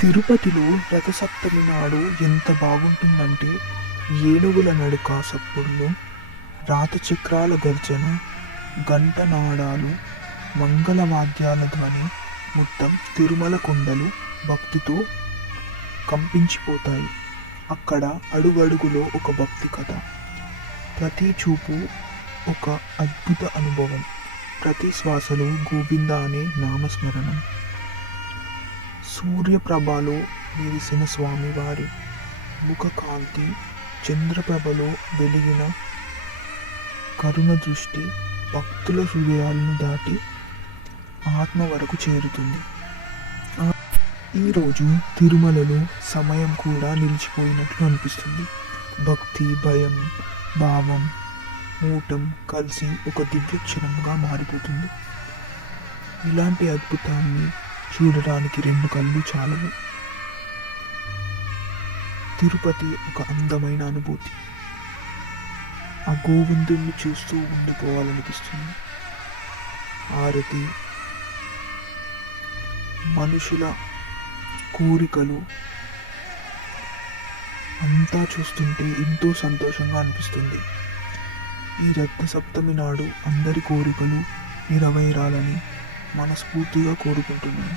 తిరుపతిలో రథసప్తమి నాడు ఎంత బాగుంటుందంటే ఏనుగుల నడక సప్పుళ్ళు, రాతచక్రాల గర్జన, గంట నాడాలు, మంగళవాద్యాల ధ్వని, మొత్తం తిరుమల కొండలు భక్తితో కంపించిపోతాయి. అక్కడ అడుగడుగులో ఒక భక్తి కథ, ప్రతి చూపు ఒక అద్భుత అనుభవం, ప్రతి శ్వాసలో గోవింద అనే నామస్మరణం. సూర్యప్రభలో మెరిసిన స్వామివారి ముఖ కాంతి, చంద్రప్రభలో వెలిగిన కరుణ దృష్టి భక్తుల హృదయాలను దాటి ఆత్మ వరకు చేరుతుంది. ఈరోజు తిరుమలలో సమయం కూడా నిలిచిపోయినట్లు అనిపిస్తుంది. భక్తి, భయం, భావం, మూటం కలిసి ఒక దివ్య క్షణంగా మారిపోతుంది. ఇలాంటి అద్భుతాన్ని చూడడానికి రెండు కళ్ళు చాలవు. తిరుపతి ఒక అందమైన అనుభూతి. ఆ గోవిందుణ్ణి చూస్తూ ఉండిపోవాలనిపిస్తుంది. హారతి, మనుషుల కోరికలు అంతా చూస్తుంటే ఎంతో సంతోషంగా అనిపిస్తుంది. ఈ రత్న సప్తమి నాడు అందరి కోరికలు నెరవేరాలని మనస్ఫూర్తిగా కోరుకుంటున్నాను.